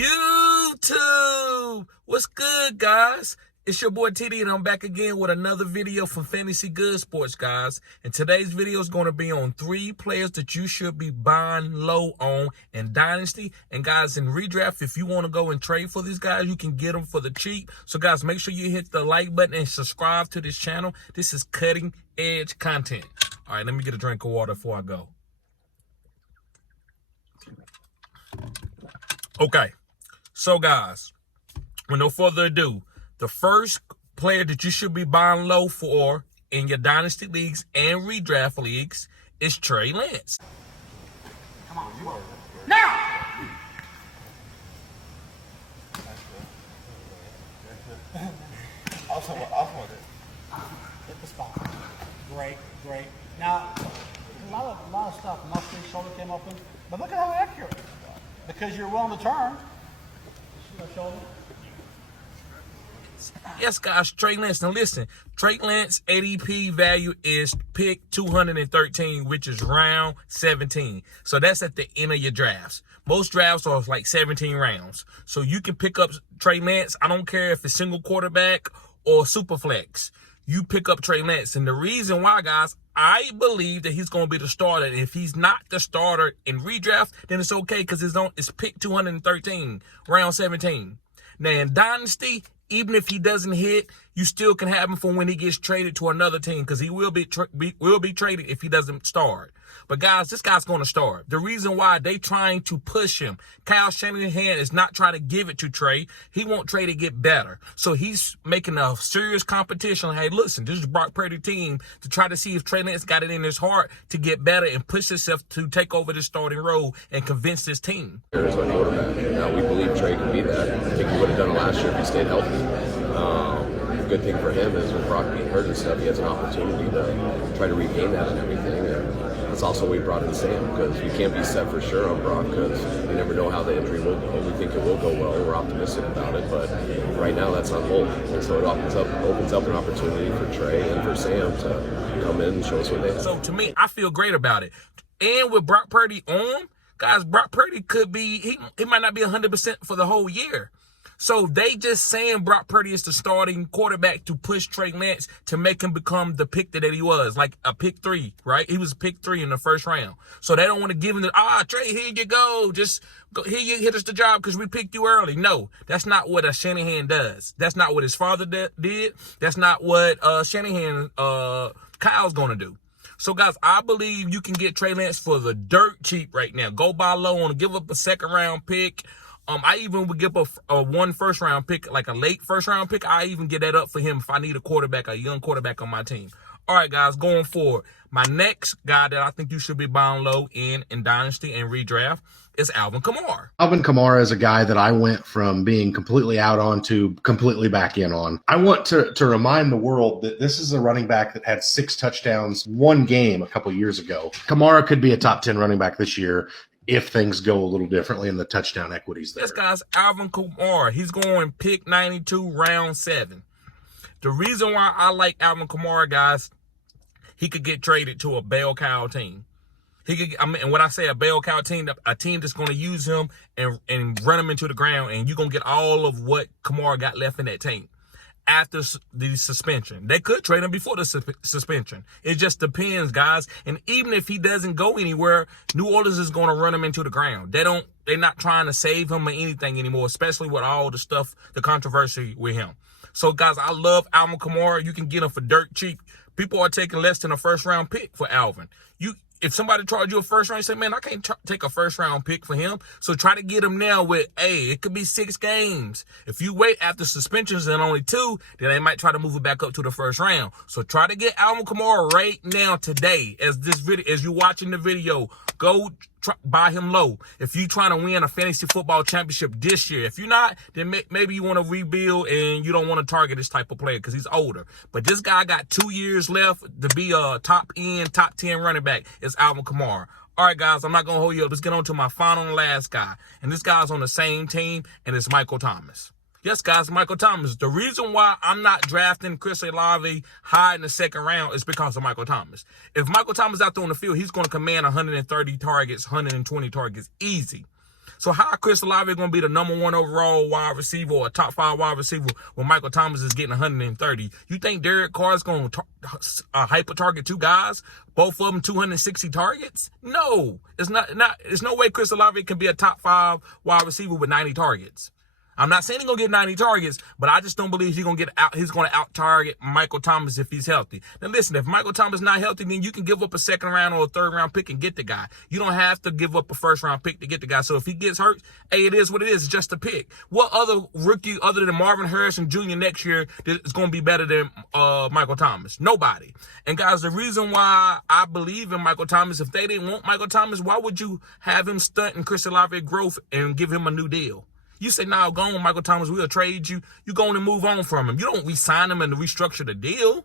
YouTube, what's good, guys? It's your boy TD, and I'm back again with another video from Fantasy Good Sports, guys. And today's video is going to be on 3 players that you should be buying low on in Dynasty. And guys, in redraft, if you want to go and trade for these guys, you can get them for the cheap. So guys, make sure you hit the like button and subscribe to this channel. This is cutting edge content. All right, let me get a drink of water before I go. Okay, so guys, with no further ado, the first player that you should be buying low for in your Dynasty leagues and redraft leagues is Trey Lance. Come on, now! Also with it. Hit the spot. Great. Now, a lot of stuff. Muscle, shoulder came open, but look at how accurate. Because you're willing to turn. Shoulder. Yes, guys, Trey Lance. Now listen, Trey Lance ADP value is pick 213, which is round 17. So that's at the end of your drafts. Most drafts are like 17 rounds. So you can pick up Trey Lance. I don't care if it's single quarterback or super flex. You pick up Trey Lance. And the reason why, guys, I believe that he's going to be the starter. And if he's not the starter in redraft, then it's okay because it's pick 213, round 17. Now in Dynasty, even if he doesn't hit, you still can have him for when he gets traded to another team because he will be traded if he doesn't start. But guys, this guy's going to start. The reason why they trying to push him, Kyle Shanahan is not trying to give it to Trey. He want Trey to get better. So he's making a serious competition. Hey, listen, this is Brock Purdy team to try to see if Trey Lance got it in his heart to get better and push himself to take over the starting role and convince this team. There's our quarterback. Now, we believe Trey can be that. I think he would have done it last year if he stayed healthy. The good thing for him is with Brock being hurt and stuff, he has an opportunity to try to regain that and everything. And that's also why we brought in Sam, because we can't be set for sure on Brock because we never know how the injury will go. We think it will go well. We're optimistic about it, but right now that's on hold. And so it opens up an opportunity for Trey and for Sam to come in and show us what they have. So to me, I feel great about it. And with Brock Purdy on, guys, Brock Purdy could be, he might not be 100% for the whole year. So they just saying Brock Purdy is the starting quarterback to push Trey Lance to make him become the pick that he was, like a pick 3, right? He was pick 3 in the first round. So they don't want to give him Trey, here you go. Just go, here you hit us the job because we picked you early. No, that's not what a Shanahan does. That's not what his father did. That's not what Shanahan, Kyle's going to do. So, guys, I believe you can get Trey Lance for the dirt cheap right now. Go buy low on, give up a second-round pick. I even would give up one first-round pick, like a late first-round pick. I even get that up for him if I need a young quarterback on my team. All right, guys, going forward, my next guy that I think you should be buying low in Dynasty and redraft is Alvin Kamara. Alvin Kamara is a guy that I went from being completely out on to completely back in on. I want to remind the world that this is a running back that had 6 touchdowns one game a couple years ago. Kamara could be a top 10 running back this year if things go a little differently and the touchdown equity's there. This guy's Alvin Kamara. He's going pick 92, round 7. The reason why I like Alvin Kamara, guys, he could get traded to a bell cow team. And when I say a bell cow team, a team that's going to use him and run him into the ground, and you're going to get all of what Kamara got left in that team after the suspension. They could trade him before the suspension. It just depends, guys. And even if he doesn't go anywhere, New Orleans is going to run him into the ground. They're not trying to save him or anything anymore, especially with all the stuff, the controversy with him. So, guys, I love Alvin Kamara. You can get him for dirt cheap. People are taking less than a first-round pick for Alvin. If somebody charged you a first round, you say, man, I can't take a first round pick for him. So try to get him now with, it could be 6 games. If you wait after suspensions and only 2, then they might try to move it back up to the first round. So try to get Alvin Kamara right now today. As you're watching the video, go buy him low. If you're trying to win a fantasy football championship this year, if you're not, then maybe you want to rebuild and you don't want to target this type of player because he's older. But this guy got 2 years left to be a top 10 running back. It's Alvin Kamara. All right, guys, I'm not going to hold you up. Let's get on to my final and last guy. And this guy's on the same team, and it's Michael Thomas. Yes, guys, Michael Thomas. The reason why I'm not drafting Chris Olave high in the second round is because of Michael Thomas. If Michael Thomas out there on the field, he's going to command 130 targets, 120 targets, easy. So how Chris Olave going to be the #1 overall wide receiver or a top 5 wide receiver when Michael Thomas is getting 130? You think Derek Carr is going to hyper target 2 guys, both of them 260 targets? No, it's not. There's no way Chris Olave can be a top 5 wide receiver with 90 targets. I'm not saying he's going to get 90 targets, but I just don't believe he's going to out target Michael Thomas if he's healthy. Now listen, if Michael Thomas is not healthy, then you can give up a 2nd round or a 3rd round pick and get the guy. You don't have to give up a 1st round pick to get the guy. So if he gets hurt, hey, it is what it is. It's just a pick. What other rookie other than Marvin Harrison Jr. next year is going to be better than Michael Thomas? Nobody. And guys, the reason why I believe in Michael Thomas, if they didn't want Michael Thomas, why would you have him stunting Chris Olave growth and give him a new deal? You say, nah, go on, Michael Thomas, we'll trade you. You go on and move on from him. You don't re-sign him and restructure the deal,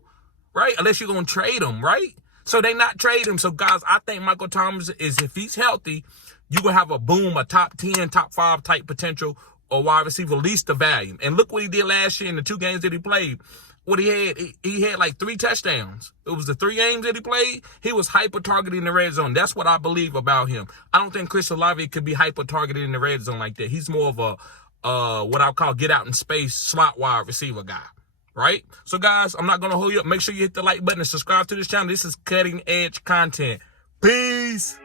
right? Unless you're going to trade him, right? So they not trade him. So, guys, I think Michael Thomas is, if he's healthy, you're going to have a boom, a top 10, top 5 type potential or wide receiver, least the value. And look what he did last year in the 2 games that he played. What he had like 3 touchdowns. It was the 3 games that he played. He was hyper targeting the red zone. That's what I believe about him. I don't think Chris Olave could be hyper targeted in the red zone like that. He's more of a what I'll call get out in space slot wide receiver guy. Right? So guys, I'm not gonna hold you up. Make sure you hit the like button and subscribe to this channel. This is cutting edge content. Peace.